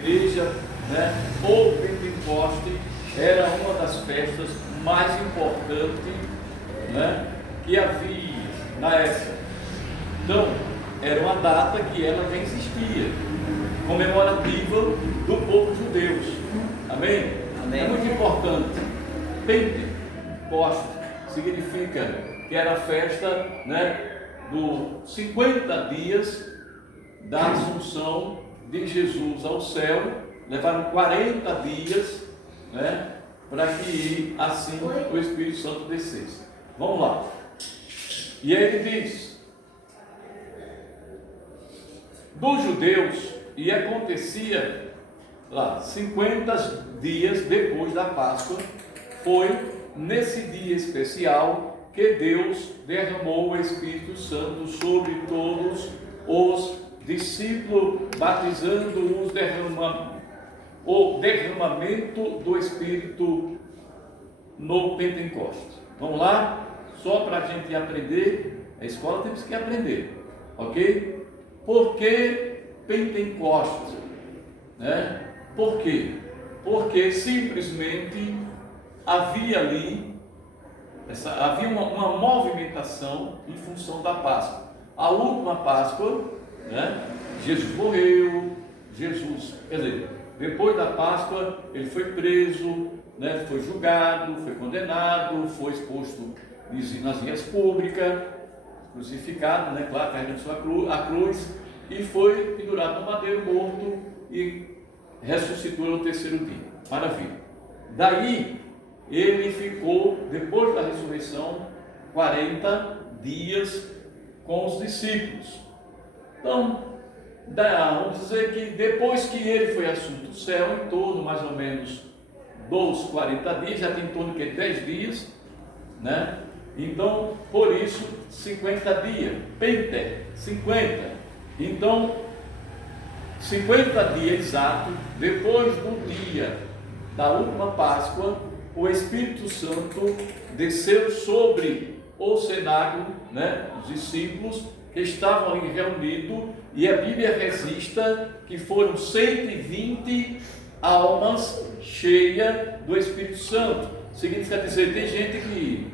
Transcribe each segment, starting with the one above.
igreja, né, ou Pentecoste era uma das festas mais importantes, né, que havia na época. Então, era uma data que ela já existia, comemorativa do povo judeu. Amém? Amém. É muito importante. Pentecoste significa que era a festa, né, dos 50 dias da Assunção de Jesus ao céu. Levaram 40 dias, né, para que assim o Espírito Santo descesse. Vamos lá. E aí ele diz: dos judeus, e acontecia lá 50 dias depois da Páscoa, foi nesse dia especial que Deus derramou o Espírito Santo sobre todos os discípulos, batizando-os, o derramamento do Espírito no Pentecostes. Vamos lá? Só para a gente aprender, a escola temos que aprender, ok? Por que Pentecostes? Né? Por quê? Porque simplesmente havia ali, havia uma movimentação em função da Páscoa. A última Páscoa, né? Jesus morreu, quer dizer, depois da Páscoa ele foi preso, né? Foi julgado, foi condenado, foi exposto nas vias públicas, crucificado, né? Claro, carregando a cruz, e foi pendurado no madeiro, morto, e ressuscitou no terceiro dia. Maravilha. Daí ele ficou, depois da ressurreição, 40 dias com os discípulos. Então, vamos dizer que depois que ele foi assunto ao céu, em torno mais ou menos dos 40 dias, já tem em torno de 10 dias, né? Então, por isso, 50 dias, Pente, 50. Então, 50 dias exatos, depois do dia da última Páscoa, o Espírito Santo desceu sobre o cenáculo, né, os discípulos que estavam ali reunidos, e a Bíblia registra que foram 120 almas cheias do Espírito Santo. Significa dizer, tem gente que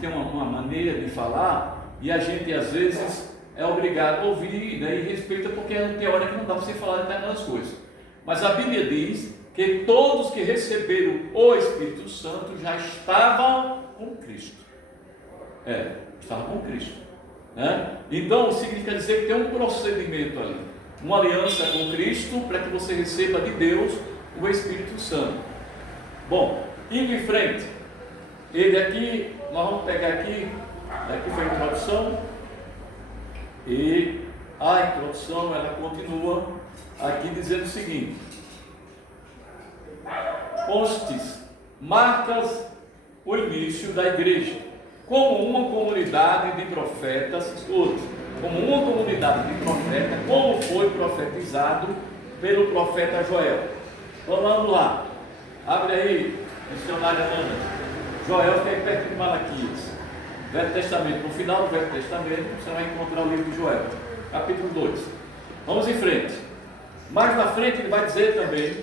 tem uma maneira de falar, e a gente às vezes é obrigado a ouvir, né, e respeita, porque tem hora que não dá para você falar determinadas coisas. Mas a Bíblia diz que todos que receberam o Espírito Santo já estavam com Cristo. Estavam com Cristo, né? Então significa dizer que tem um procedimento ali, uma aliança com Cristo, para que você receba de Deus o Espírito Santo. Bom, indo em frente, ele aqui, nós vamos pegar aqui foi a introdução, e a introdução ela continua aqui dizendo o seguinte: Pontes marcas o início da igreja como uma comunidade de profetas, como foi profetizado pelo profeta Joel. Então vamos lá, abre aí, missionária Ana. Joel fica aí perto de Malaquias, Velho Testamento. No final do Velho Testamento você vai encontrar o livro de Joel, capítulo 2. Vamos em frente. Mais na frente ele vai dizer também,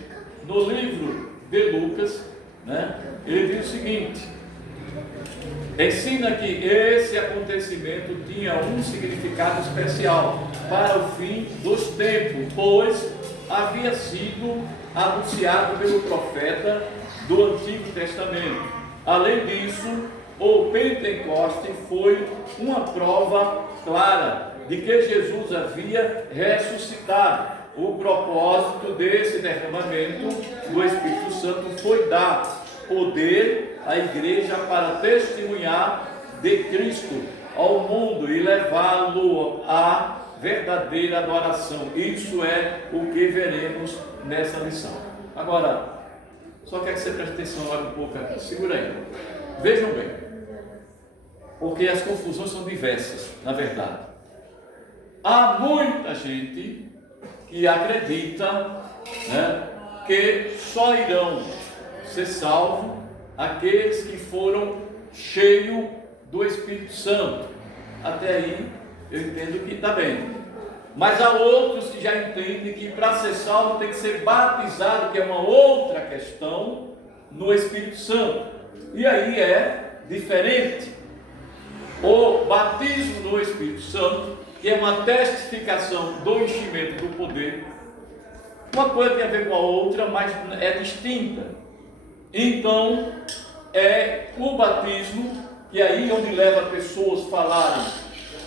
no livro de Lucas, né, ele diz o seguinte: ensina que esse acontecimento tinha um significado especial para o fim dos tempos, pois havia sido anunciado pelo profeta do Antigo Testamento. Além disso, o Pentecoste foi uma prova clara de que Jesus havia ressuscitado. O propósito desse derramamento do Espírito Santo foi dar poder à igreja para testemunhar de Cristo ao mundo e levá-lo à verdadeira adoração. Isso é o que veremos nessa lição. Agora, só quero que você preste atenção, olha um pouco aqui, segura aí. Vejam bem, porque as confusões são diversas, na verdade. Há muita gente que acredita, né, que só irão ser salvos aqueles que foram cheios do Espírito Santo. Até aí eu entendo que está bem. Mas há outros que já entendem que para ser salvo tem que ser batizado, que é uma outra questão, no Espírito Santo. E aí é diferente. O batismo no Espírito Santo, que é uma testificação do enchimento do poder, uma coisa tem a ver com a outra, mas é distinta. Então, é o batismo, que é aí onde leva pessoas a falarem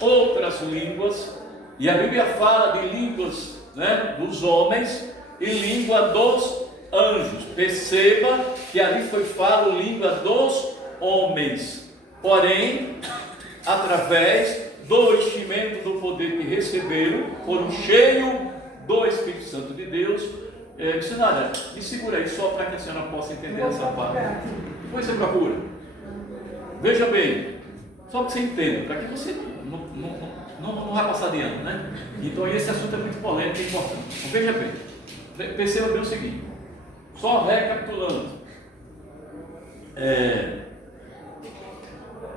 outras línguas, e a Bíblia fala de línguas, né, dos homens e língua dos anjos. Perceba que ali foi falado língua dos homens, porém, através do enchimento do poder que receberam, foram cheios do Espírito Santo de Deus. Missionária, me segura aí só para que a senhora possa entender essa parte. Depois você procura. Veja bem, só para que você entenda, para que você não vai passar de ano, né? Então esse assunto é muito polêmico e importante. Então, veja bem, perceba bem o seguinte, só recapitulando.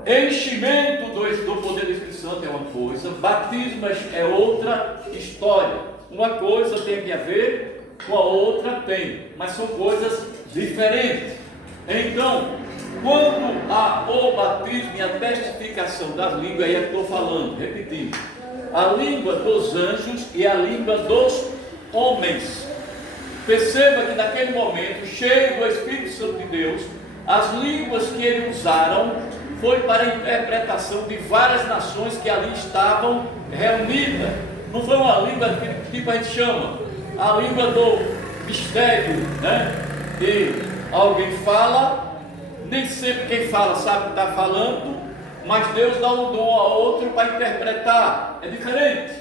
Enchimento do poder do Espírito Santo é uma coisa, batismo é outra história. Uma coisa tem a ver com a outra tem, mas são coisas diferentes. Então, quando há o batismo e a testificação das línguas, aí eu estou falando, repetindo, a língua dos anjos e a língua dos homens. Perceba que naquele momento, cheio do Espírito Santo de Deus, as línguas que eles usaram foi para a interpretação de várias nações que ali estavam reunidas. Não foi uma língua que a gente chama a língua do mistério, né? Que alguém fala, nem sempre quem fala sabe o que está falando, mas Deus dá um dom a outro para interpretar. É diferente.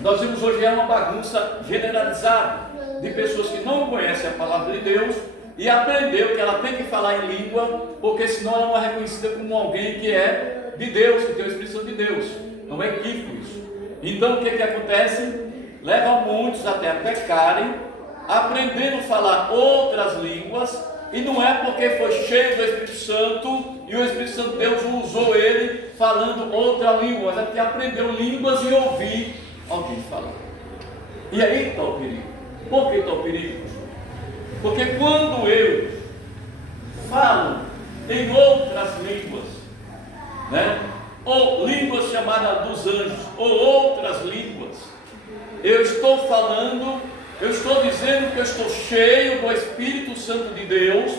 Nós vimos hoje uma bagunça generalizada de pessoas que não conhecem a palavra de Deus e aprendeu que ela tem que falar em língua, porque senão ela não é reconhecida como alguém que é de Deus, que tem o Espírito Santo de Deus. Não é equívoco isso. Então o que acontece? Leva muitos até a pecarem, aprendendo a falar outras línguas, e não é porque foi cheio do Espírito Santo e o Espírito Santo de Deus usou ele falando outra língua, mas é porque aprendeu línguas e ouvir alguém falar. E aí está o perigo. Por que está o perigo? Porque quando eu falo em outras línguas, né, ou línguas chamadas dos anjos, ou outras línguas, eu estou falando, eu estou dizendo que eu estou cheio do Espírito Santo de Deus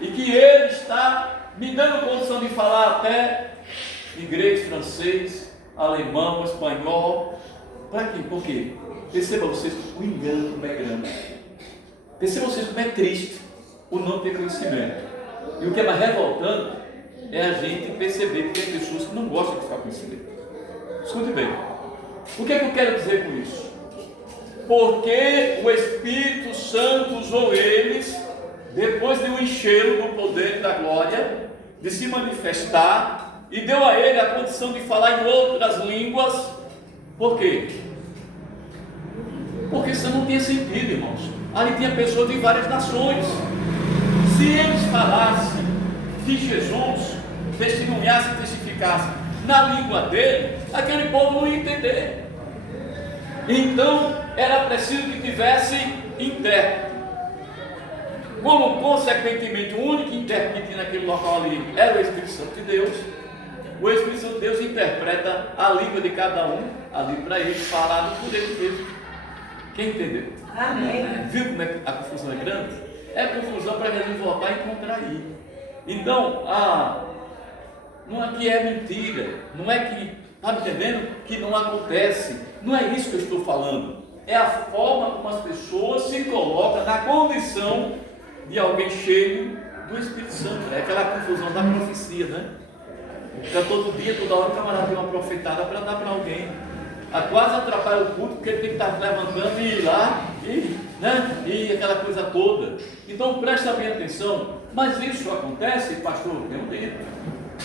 e que Ele está me dando condição de falar até inglês, francês, alemão, espanhol. Para quê? Por quê? Perceba vocês o engano como é grande. Perceba vocês como é triste o não ter conhecimento. E o que é mais revoltante é a gente perceber que tem pessoas que não gostam de ficar conhecimento. Escute bem. O que é que eu quero dizer com isso? Porque o Espírito Santo usou eles, depois de o enchê-lo do poder e da glória, de se manifestar, e deu a ele a condição de falar em outras línguas. Por quê? Porque isso não tinha sentido, irmãos. Ali tinha pessoas de várias nações. Se eles falassem de Jesus, testemunhassem, testificassem na língua dele, aquele povo não ia entender. Então era preciso que tivesse intérprete. Como consequentemente o único intérprete que tinha naquele local ali era o Espírito Santo de Deus, o Espírito Santo de Deus interpreta a língua de cada um ali para ele falar no poder de Deus. Quem entendeu? Amém. Viu como é que a confusão é grande? É confusão para a gente voltar e contrair. Então, não é que é mentira, não é que, está me entendendo? Que não acontece. Não é isso que eu estou falando. É a forma como as pessoas se colocam na condição de alguém cheio do Espírito Santo. É aquela confusão da profecia, né? Então, todo dia, toda hora, o camarada tem uma profetada para dar para alguém. Quase atrapalha o culto, porque ele tem que estar levantando e ir lá, e aquela coisa toda. Então, presta bem atenção. Mas isso acontece, pastor, meu Deus.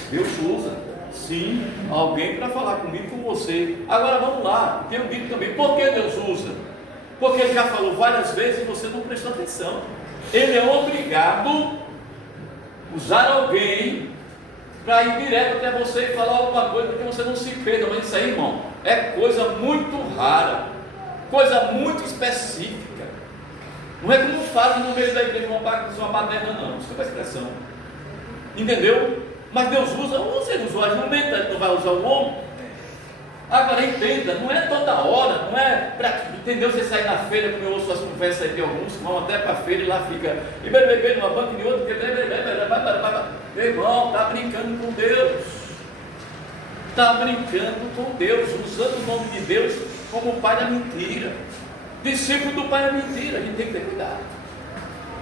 Deus usa, sim, alguém para falar comigo, com você. Agora vamos lá, eu digo também, por que Deus usa? Porque Ele já falou várias vezes e você não prestou atenção. Ele é obrigado a usar alguém para ir direto até você e falar alguma coisa, porque você não se perda. Mas isso aí, irmão, é coisa muito rara, coisa muito específica. Não é como fazem no meio da igreja uma baderna, não, desculpa a expressão. Entendeu? Mas Deus usa, ele usou a jumenta, ele não vai usar o homem. Agora entenda, não é toda hora, não é para, entendeu? Você sai na feira, como eu ouço as conversas aí de alguns que vão até para a feira e lá fica, e bebê numa banca e outra, meu irmão, está brincando com Deus, está brincando com Deus, usando o nome de Deus como pai da mentira, discípulo do pai da mentira. A gente tem que ter cuidado.